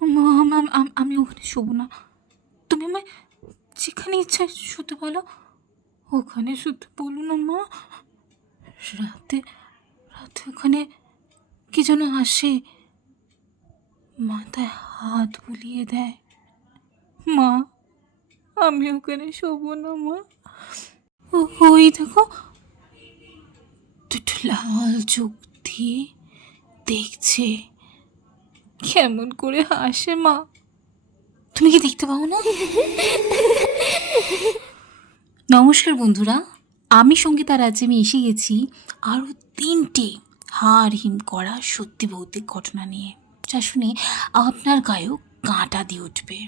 আম- ওখানে শোবো না। তুমি আমায় যেখানে ইচ্ছা শুতে বলো। ওখানে শুতে বলো না মা। রাতে রাতে ওখানে কি যেন আসে। মাথায় হাত বুলিয়ে দেয়। মা, আমি ওখানে শোবো না মা। ওই দেখো। দুটো লাল চোখ দিয়ে দেখছে। কেমন করে হাসে মা। তুমি কি দেখতে পাও না? নমস্কার বন্ধুরা, আমি সঙ্গীতা রাজ্যে আমি এসে গেছি আরও তিনটে হার হিম করা সত্যি ভৌতিক ঘটনা নিয়ে। যা শুনে আপনার গায়েও কাঁটা দিয়ে উঠবে।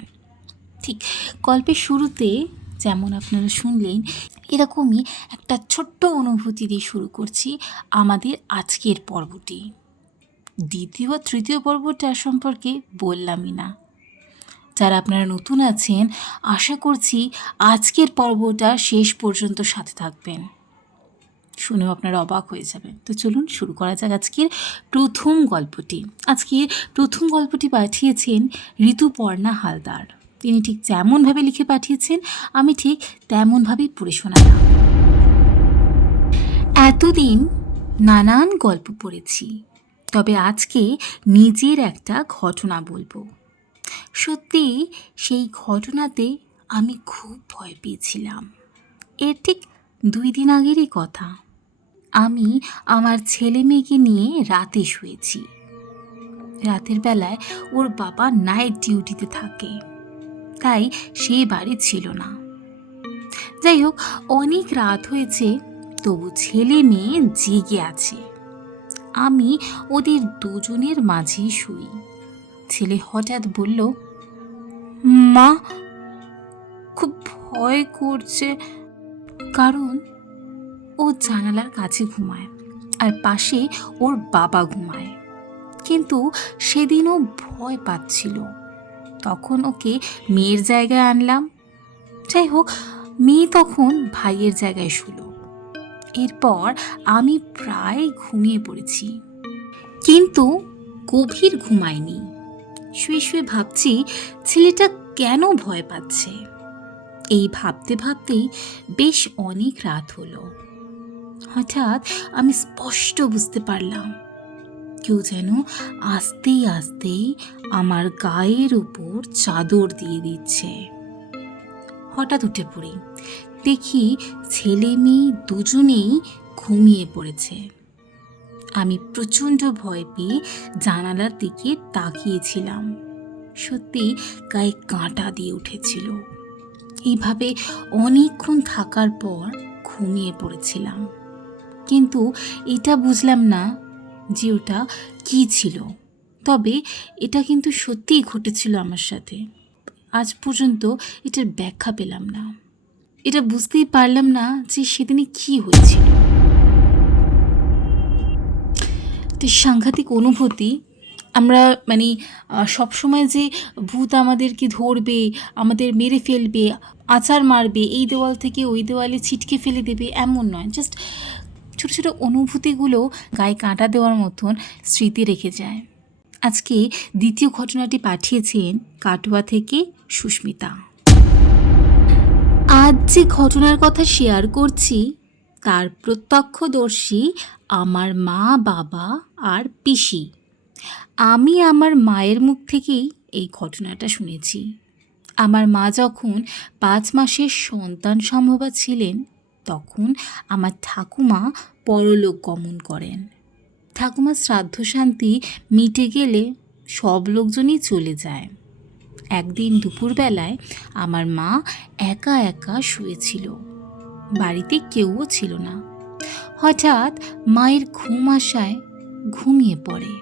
ঠিক গল্পের শুরুতে যেমন আপনারা শুনলেন, এরকমই একটা ছোট্ট অনুভূতি দিয়ে শুরু করছি আমাদের আজকের পর্বটি। দ্বিতীয়, তৃতীয় পর্বটা সম্পর্কে বললামই না। যারা আপনারা নতুন আছেন, আশা করছি আজকের পর্বটা শেষ পর্যন্ত সাথে থাকবেন। শুনেও আপনারা অবাক হয়ে যাবেন। তো চলুন শুরু করা যাক আজকের প্রথম গল্পটি। আজকের প্রথম গল্পটি পাঠিয়েছেন ঋতুপর্ণা হালদার। তিনি ঠিক যেমনভাবে লিখে পাঠিয়েছেন, আমি ঠিক তেমনভাবেই পড়ে শোনালাম। এতদিন নানান গল্প পড়েছি। তবে আজকে নিজের একটা ঘটনা বলব। সত্যি, সেই ঘটনাতে আমি খুব ভয় পেয়েছিলাম। এর ঠিক দুই দিন আগেরই কথা। আমি আমার ছেলে মেয়েকে নিয়ে রাতে শুয়েছি। রাতের বেলায় ওর বাবা নাইট ডিউটিতে থাকে। তাই সে বাড়ি ছিল না। যাই হোক, অনেক রাত হয়েছে, তবু ছেলে মেয়ে জেগে আছে। আমি ওদের দুজনের মাঝেই শুই। ছেলে হঠাৎ বলল, মা, খুব ভয় করছে। কারণ ও জানালার কাছে ঘুমায় আর পাশে ওর বাবা ঘুমায়। কিন্তু সেদিনও ভয় পাচ্ছিল। তখন ওকে মেয়ের জায়গায় আনলাম। যাই হোক, মেয়ে তখন ভাইয়ের জায়গায় শুলো। এরপর আমি প্রায় ঘুমিয়ে পড়েছি। কিন্তু গভীর ঘুমায়নি। শুয়ে শুয়ে ভাবছি, ছেলেটা কেন ভয় পাচ্ছে? এই ভাবতে ভাবতেই বেশ অনেক রাত হলো। হঠাৎ আমি স্পষ্ট বুঝতে পারলাম, কেউ যেন আস্তেই আস্তেই আমার গায়ের উপর চাদর দিয়ে দিচ্ছে। হঠাৎ উঠে পড়ি দেখি ছেলে মেয়ে দুজনেই ঘুমিয়ে পড়েছে। আমি প্রচণ্ড ভয় পেয়ে জানালার দিকে তাকিয়েছিলাম। সত্যি গায়ে কাঁটা দিয়ে উঠেছিল। এইভাবে অনেকক্ষণ থাকার পর ঘুমিয়ে পড়েছিলাম। কিন্তু এটা বুঝলাম না যে ওটা কী ছিল। তবে এটা কিন্তু সত্যিই ঘটেছিল আমার সাথে। আজ পর্যন্ত এটার ব্যাখ্যা পেলাম না। এটা বুঝতেই পারলাম না যে সেদিনে কী হয়েছিল। তো সাংঘাতিক অনুভূতি, আমরা মানে সবসময় যে ভূত আমাদেরকে ধরবে, আমাদের মেরে ফেলবে, আচার মারবে, এই দেওয়াল থেকে ওই দেওয়ালে ছিটকে ফেলে দেবে, এমন নয়। জাস্ট ছোটো ছোটো অনুভূতিগুলো গায়ে কাঁটা দেওয়ার মতন স্মৃতি রেখে যায়। আজকে দ্বিতীয় ঘটনাটি পাঠিয়েছেন কাটোয়া থেকে সুস্মিতা। আজ যে ঘটনার কথা শেয়ার করছি, তার প্রত্যক্ষদর্শী আমার মা, বাবা আর পিসি। আমি আমার মায়ের মুখ থেকেই এই ঘটনাটা শুনেছি। আমার মা যখন পাঁচ মাসের সন্তান সম্ভবা ছিলেন, তখন আমার ঠাকুমা পরলোক গমন করেন। ঠাকুমার শ্রাদ্ধ শান্তি মিটে গেলে সব লোকজনই চলে যায়। একদিন দুপুরবেলায় আমার মা একা একা শুয়েছিল। বাড়িতে কেউও ছিল না। হঠাৎ মায়ের ঘুম আসায় ঘুমিয়ে পড়ে।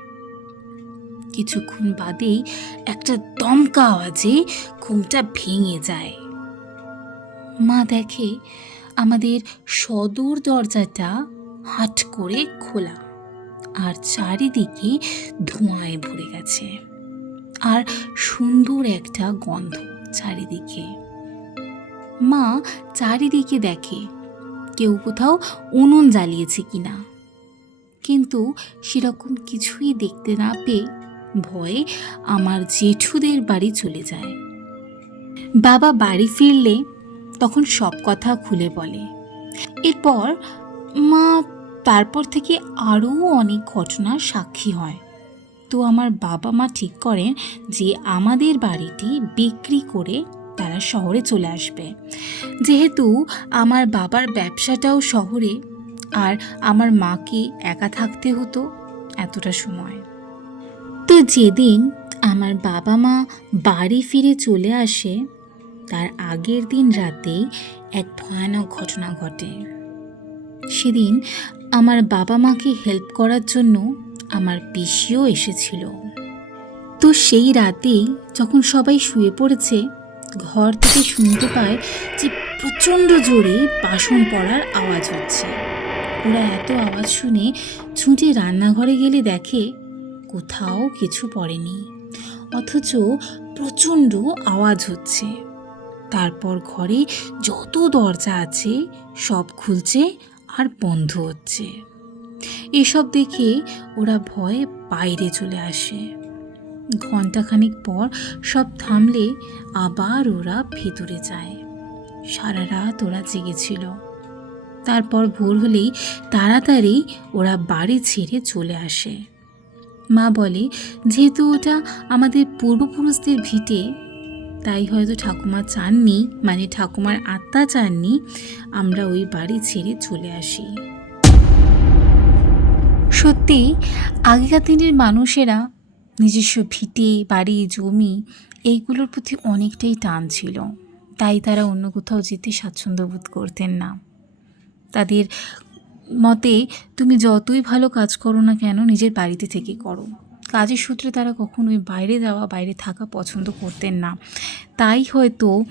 কিছুক্ষণ বাদেই একটা দমকা আওয়াজে ঘুমটা ভেঙে যায়। মা দেখে আমাদের সদর দরজাটা হাট করে খোলা, আর চারিদিকে ধোঁয়ায় ভরে গেছে। আর সুন্দর একটা গন্ধ চারিদিকে। মা চারিদিকে দেখে, কেউ কোথাও উনুন জ্বালিয়েছে কিনা। কিন্তু সেরকম কিছুই দেখতে না পেয়ে ভয়ে আমার জেঠুদের বাড়ি চলে যায়। বাবা বাড়ি ফিরলে তখন সব কথা খুলে বলে। এরপর মা তারপর থেকে আরও অনেক ঘটনার সাক্ষী হয়। তো আমার বাবা মা ঠিক করেন যে আমাদের বাড়িটি বিক্রি করে তারা শহরে চলে আসবে। যেহেতু আমার বাবার ব্যবসাটাও শহরে, আর আমার মাকে একা থাকতে হতো এতটা সময়। তো যেদিন আমার বাবা মা বাড়ি ফিরে চলে আসে, তার আগের দিন রাতেই এক ভয়ানক ঘটনা ঘটে। সেদিন আমার বাবা মাকে হেল্প করার জন্য আমার পিসিও এসেছিল। তো সেই রাতেই যখন সবাই শুয়ে পড়েছে, ঘর থেকে শুনতে পায় যে প্রচণ্ড জোরে বাসন পড়ার আওয়াজ হচ্ছে। ওরা এত আওয়াজ শুনে ছুটে রান্নাঘরে গেলে দেখে কোথাও কিছু পড়েনি, অথচ প্রচণ্ড আওয়াজ হচ্ছে। তারপর ঘরে যত দরজা আছে সব খুলছে আর বন্ধ হচ্ছে। এসব দেখে ওরা ভয়ে বাইরে চলে আসে। ঘন্টাখানিক পর সব থামলে আবার ওরা ভেতরে যায়। সারা রাত ওরা জেগেছিল। তারপর ভোর হলেই তাড়াতাড়ি ওরা বাড়ি ছেড়ে চলে আসে। মা বলে, যেহেতু ওটা আমাদের পূর্বপুরুষদের ভিটে, তাই হয়তো ঠাকুমা চাননি মানে ঠাকুমার আত্মা চাননি, আমরা ওই বাড়ি ছেড়ে চলে আসি। সত্যি, আগেকার দিনের মানুষেরা নিজস্ব ভিটে, বাড়ি, জমি, এইগুলোর প্রতি অনেকটাই টান ছিল। তাই তারা অন্য কোথাও যেতে স্বাচ্ছন্দ্য বোধ করতেন না। তাদের মতে, তুমি যতই ভালো কাজ করো না কেন, নিজের বাড়িতে থেকে করো। কাজের সূত্রে তারা কখনোই বাইরে যাওয়া, বাইরে থাকা পছন্দ করতেন না। তাই হয়তো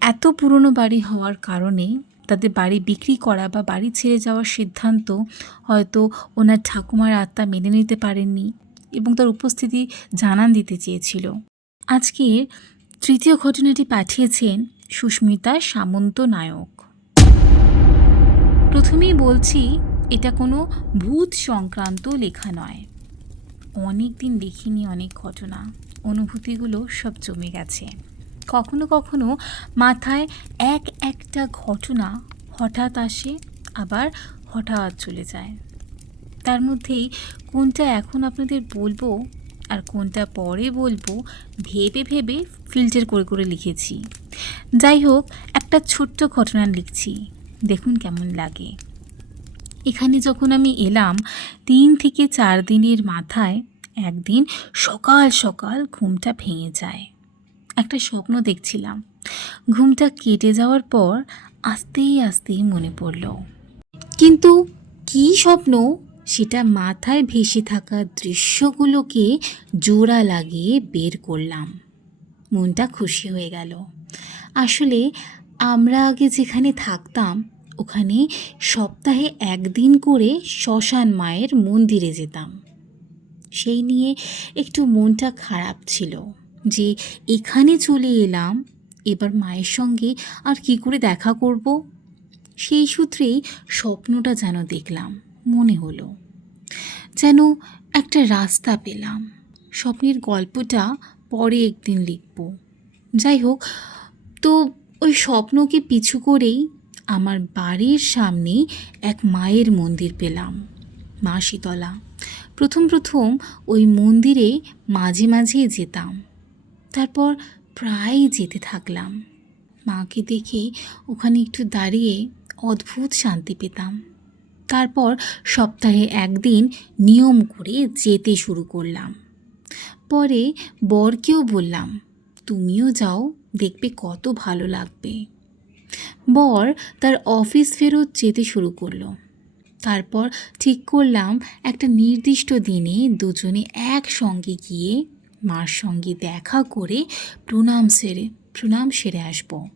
এত পুরনো বাড়ি হওয়ার কারণে তাদের বাড়ি বিক্রি করা বা বাড়ি ছেড়ে যাওয়ার সিদ্ধান্ত হয়তো ওনার ঠাকুমার আত্মা মেনে নিতে পারেননি এবং তার উপস্থিতি জানান দিতে চেয়েছিল। আজকের তৃতীয় ঘটনাটি পাঠিয়েছেন সুস্মিতা সামন্ত নায়ক। প্রথমেই বলছি, এটা কোনো ভূত সংক্রান্ত লেখা নয়। অনেক দিন দেখিনি অনেক ঘটনা। অনুভূতিগুলো সব জমে গেছে। কখনো কখনো মাথায় এক একটা ঘটনা হঠাৎ আসে, আবার হঠাৎ চলে যায়। তার মধ্যেই কোনটা এখন আপনাদের বলব আর কোনটা পরে বলব ভেবে ভেবে ফিল্টার করে করে লিখেছি। যাই হোক, একটা ছোট্ট ঘটনা লিখছি। দেখুন কেমন লাগে। এখানে যখন আমি এলাম, তিন থেকে চার দিনের মাথায় একদিন সকাল সকাল ঘুমটা ভেঙে যায়। একটা স্বপ্ন দেখছিলাম। ঘুমটা কেটে যাওয়ার পর আস্তেই আস্তেই মনে পড়ল। কিন্তু কী স্বপ্ন? সেটা মাথায় ভেসে থাকা দৃশ্যগুলোকে জোড়া লাগিয়ে বের করলাম। মনটা খুশি হয়ে গেল। আসলে আমরা আগে যেখানে থাকতাম, ওখানে সপ্তাহে একদিন করে শ্মশান মায়ের মন্দিরে যেতাম। সেই নিয়ে একটু মনটা খারাপ ছিল। যে এখানে চলে এলাম, এবার মায়ের সঙ্গে আর কি করে দেখা করব? সেই সূত্রেই স্বপ্নটা যেন দেখলাম, মনে হলো। যেন একটা রাস্তা পেলাম। স্বপ্নের গল্পটা পরে একদিন লিখব। যাই হোক, তো ওই স্বপ্নকে পিছু করেই আমার বাড়ির সামনেই এক মায়ের মন্দির পেলাম, মা শীতলা। প্রথম প্রথম ওই মন্দিরে মাঝে মাঝে যেতাম। তারপর প্রায় যেতে থাকলাম। মাকে দেখে ওখানে একটু দাঁড়িয়ে অদ্ভুত শান্তি পেতাম। তারপর সপ্তাহে একদিন নিয়ম করে যেতে শুরু করলাম। পরে বরকেও বললাম, তুমিও যাও, দেখবে কত ভালো লাগবে। বর তার অফিস ফেরত যেতে শুরু করল। তারপর ঠিক করলাম, একটা নির্দিষ্ট দিনে দুজনে একসঙ্গে গিয়ে মার সঙ্গে দেখা করে প্রণাম সেরে প্রণাম সেরে আসব।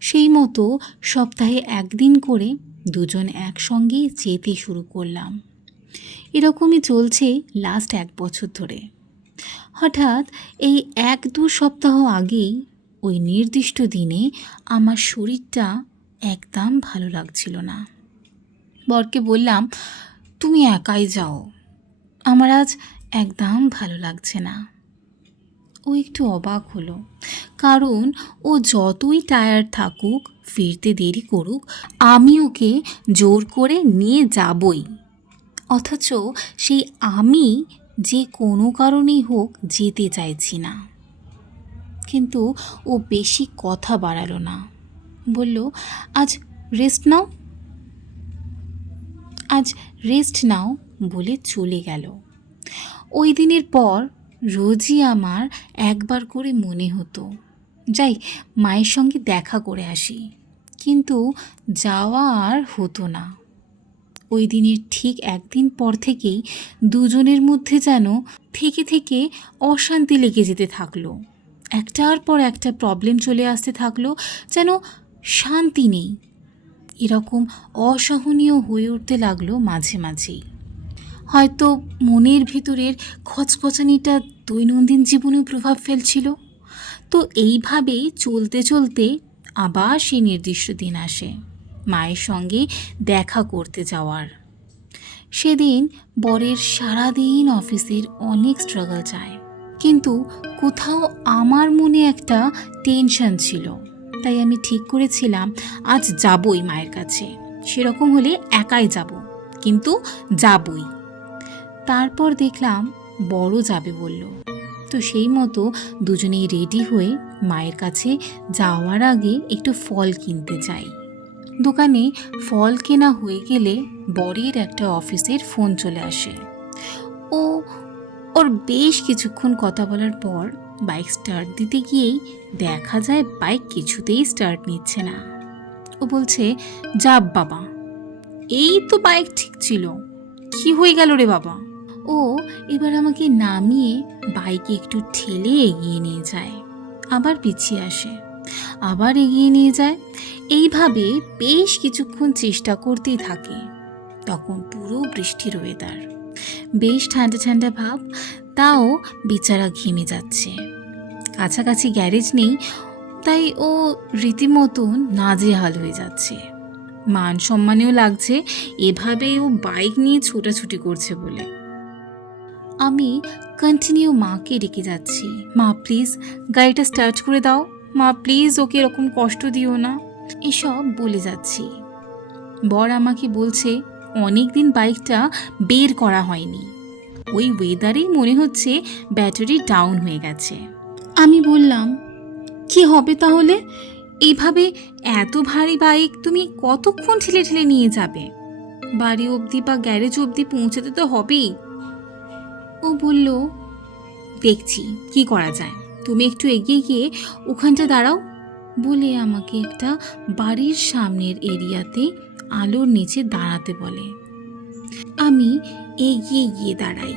সেই মতো সপ্তাহে একদিন করে দুজন একসঙ্গে যেতে শুরু করলাম। এরকমই চলছে লাস্ট এক বছর ধরে। হঠাৎ এই এক দু সপ্তাহ আগেই ওই নির্দিষ্ট দিনে আমার শরীরটা একদম ভালো লাগছিল না। বরকে বললাম, তুমি একাই যাও। আমার আজ একদম ভালো লাগছে না। ও একটু অবাক হলো। কারণ ও যতই টায়ার থাকুক, ফিরতে দেরি করুক, আমি ওকে জোর করে নিয়ে যাবই। অথচ সেই আমি যে কোনো কারণেই হোক যেতে চাইছি না। কিন্তু ও বেশি কথা বাড়ালো না। বলল, আজ রেস্ট নাও। আজ রেস্ট নাও, বলে চলে গেল। ওই দিনের পর রোজই আমার একবার করে মনে হতো। যাই, মায়ের সঙ্গে দেখা করে আসি। কিন্তু যাওয়া আর হতো না। ওই দিনের ঠিক একদিন পর থেকেই দুজনের মধ্যে যেন থেকে থেকে অশান্তি লেগে যেতে থাকল। একটার পর একটা প্রবলেম চলে আসতে থাকল, যেন শান্তি নেই। এরকম অসহনীয় হয়ে উঠতে লাগল মাঝে মাঝেই। হয়তো মনের ভিতরের খচখচানিটা দৈনন্দিন জীবনেও প্রভাব ফেলছিল। তো এইভাবেই চলতে চলতে আবার সেই নির্দিষ্ট দিন আসে, মায়ের সঙ্গে দেখা করতে যাওয়ার। সেদিন বরের সারাদিন অফিসের অনেক স্ট্রাগল যায় কিন্তু কোথাও আমার মনে একটা টেনশন ছিল। তাই আমি ঠিক করেছিলাম, আজ যাবই মায়ের কাছে। সেরকম হলে একাই যাব, কিন্তু যাবই। তারপর দেখলাম বড় যাবে বলল। তো সেই মতো দুজনেই রেডি হয়ে মায়ের কাছে যাওয়ার আগে একটু ফল কিনতে চাই দোকানে ফল কেনা হয়ে গেলে বরের একটা অফিসের ফোন চলে আসে। ও, ওর বেশ কিছুক্ষণ কথা বলার পর বাইক স্টার্ট দিতে গিয়েই দেখা যায় বাইক কিছুতেই স্টার্ট নিচ্ছে না। ও বলছে যাব বাবা, এই তো বাইক ঠিক ছিল। কি হয়ে গেল রে বাবা? ও এবার আমাকে নামিয়ে বাইকে একটু ঠেলে এগিয়ে নিয়ে যায়, আবার পিছিয়ে আসে, আবার এগিয়ে নিয়ে যায়। এইভাবে বেশ কিছুক্ষণ চেষ্টা করতেই থাকে, তখন পুরো বৃষ্টির ওয়েদার বেশ ঠান্ডা ঠান্ডা ভাব, তাও বেচারা ঘেমে যাচ্ছে। কাছাকাছি গ্যারেজ নেই, তাই ও রীতিমতন নাজেহাল হয়ে যাচ্ছে। মান সম্মানেও লাগছে, এভাবেই ও বাইক নিয়ে ছোটাছুটি করছে বলে। আমি কন্টিনিউ মাকে ডেকে যাচ্ছি। মা প্লিজ গাড়িটা স্টার্ট করে দাও। মা প্লিজ ওকে এরকম কষ্ট দিও না। এসব বলে যাচ্ছি। বর আমাকে বলছে অনেক দিন বাইকটা বের করা হয়নি। ওই ওয়েদারেই মনে হচ্ছে ব্যাটারি ডাউন হয়ে গেছে। আমি বললাম, কি হবে তাহলে? এইভাবে এত ভারী বাইক তুমি কতক্ষণ ঠেলে ঠেলে নিয়ে যাবে? বাড়ি অবধি বা গ্যারেজ অবধি পৌঁছাতে তো হবেই। ও বলল, দেখছি, কি করা যায়? তুমি একটু এগিয়ে গিয়ে ওখানটা দাঁড়াও। বলে আমাকে একটা বাড়ির সামনের এরিয়াতে আলোর নিচে দাঁড়াতে বলে। আমি এগিয়ে গিয়ে দাঁড়াই।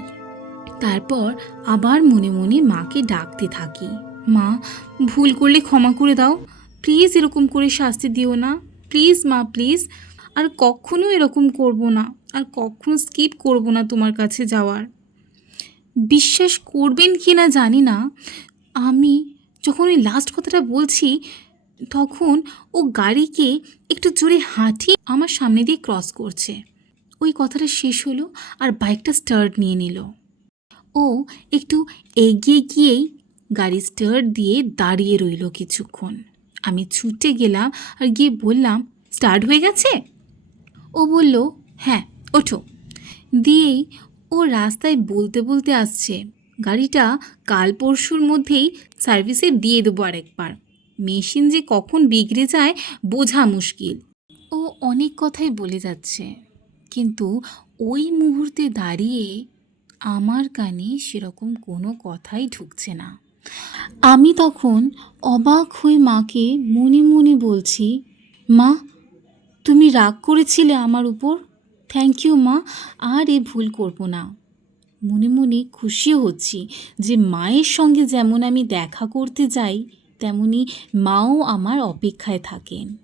তারপর আবার মনে মনে মাকে ডাকতে থাকি। মা, ভুল করলে ক্ষমা করে দাও। প্লিজ এরকম করে শাস্তি দিও না। প্লিজ মা, প্লিজ। আর কখনো এরকম করব না। আর কখনো স্কিপ করব না তোমার কাছে যাওয়ার। বিশ্বাস করবেন কি না জানি না। আমি যখন ওই লাস্ট কথাটা বলছি, তখন ও গাড়িকে একটু জোরে হাঁটিয়ে আমার সামনে দিয়ে ক্রস করছে। ওই কথাটা শেষ হলো আর বাইকটা স্টার্ট নিয়ে নিল। ও একটু এগিয়ে গিয়েই গাড়ি স্টার্ট দিয়ে দাঁড়িয়ে রইল কিছুক্ষণ। আমি ছুটে গেলাম আর গিয়ে বললাম স্টার্ট হয়ে গেছে? ও বলল হ্যাঁ ওঠো। দিয়েই ও রাস্তায় বলতে বলতে আসছে। গাড়িটা কাল পরশুর মধ্যেই সার্ভিসে দিয়ে দেবো আরেকবার। মেশিন যে কখন বিগড়ে যায় বোঝা মুশকিল। ও অনেক কথাই বলে যাচ্ছে। কিন্তু ওই মুহূর্তে দাঁড়িয়ে আমার কানে সেরকম কোনো কথাই ঢুকছে না। আমি তখন অবাক হয়ে মাকে মনে মনে বলছি, মা, তুমি রাগ করেছিলে আমার উপর? থ্যাংক ইউ মা। আর এ ভুল করব না। মনে মনে খুশিও হচ্ছি যে মায়ের সঙ্গে যেমন আমি দেখা করতে যাই, তেমনি মাও আমার অপেক্ষায় থাকেন।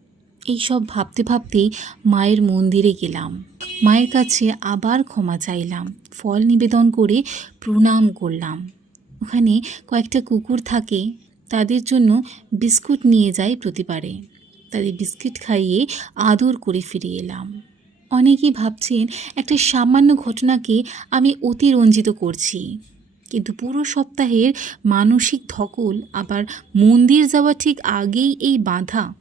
এইসব ভাবতে ভাবতেই মায়ের মন্দিরে গেলাম। মায়ের কাছে আবার ক্ষমা চাইলাম। ফল নিবেদন করে প্রণাম করলাম। ওখানে কয়েকটা কুকুর থাকে, তাদের জন্য বিস্কুট নিয়ে যাই প্রতিবারে। তাদের বিস্কিট খাইয়ে আদর করে ফিরে এলাম। অনেকেই ভাবছেন একটা সামান্য ঘটনাকে আমি অতিরঞ্জিত করছি। কিন্তু পুরো সপ্তাহের মানসিক ধকল, আবার মন্দির যাওয়া ঠিক আগেই এই বাধা,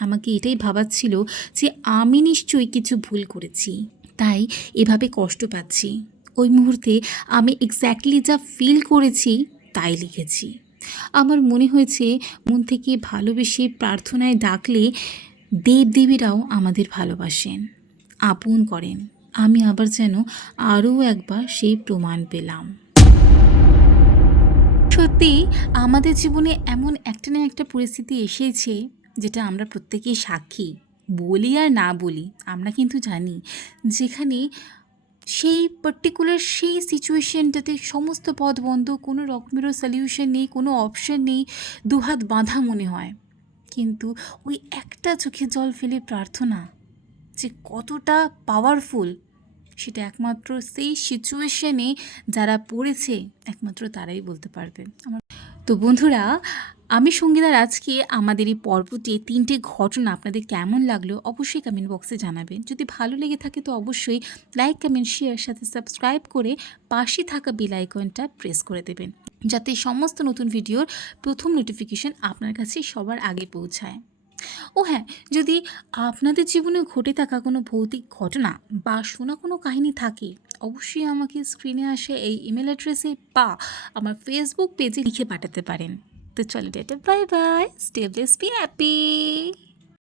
আমাকে এটাই ভাবাচ্ছিল যে আমি নিশ্চয়ই কিছু ভুল করেছি। তাই এভাবে কষ্ট পাচ্ছি। ওই মুহূর্তে আমি এক্স্যাক্টলি যা ফিল করেছি, তাই লিখেছি। আমার মনে হয়েছে মন থেকে ভালোবেসে প্রার্থনায় ডাকলে দেবদেবীরাও আমাদের ভালোবাসেন। আপন করেন। আমি আবার যেন আরও একবার সেই প্রমাণ পেলাম। সত্যি, আমাদের জীবনে এমন একটা না একটা পরিস্থিতি এসেছে যেটা আমরা প্রত্যেকেই সাক্ষী। বলি আর না বলি, আমরা কিন্তু জানি। যেখানে সেই পার্টিকুলার সেই সিচুয়েশনটাতে সমস্ত পথ বন্ধ, কোনো রকমেরও সলিউশন নেই, কোনো অপশন নেই, দুহাত বাঁধা মনে হয়। কিন্তু ওই একটা চোখে জল ফেলে প্রার্থনা যে কতটা পাওয়ারফুল সেটা একমাত্র সেই সিচুয়েশনে যারা পড়েছে, একমাত্র তারাই বলতে পারবে। আমার তো বন্ধুরা, আমি সঙ্গীতার আজকে আমাদের এই পর্বটি তিনটে ঘটনা আপনাদের কেমন লাগল অবশ্যই কমেন্ট বক্সে জানাবেন। যদি ভালো লেগে থাকে তো অবশ্যই লাইক কমেন্ট শেয়ার সাথে সাবস্ক্রাইব করে পাশে থাকা বেল আইকনটা প্রেস করে দেবেন। যাতে সমস্ত নতুন ভিডিওর প্রথম নোটিফিকেশন আপনার কাছে সবার আগে পৌঁছায়। ও হ্যাঁ যদি আপনাদের জীবনে ঘটে থাকা কোনো ভৌতিক ঘটনা বা শোনা কোনো কাহিনী থাকে, অবশ্যই আমাকে স্ক্রিনে আসে এই ইমেল অ্যাড্রেসে বা আমার ফেসবুক পেজে লিখে পাঠাতে পারেন। তো চলো data bye bye stay be happy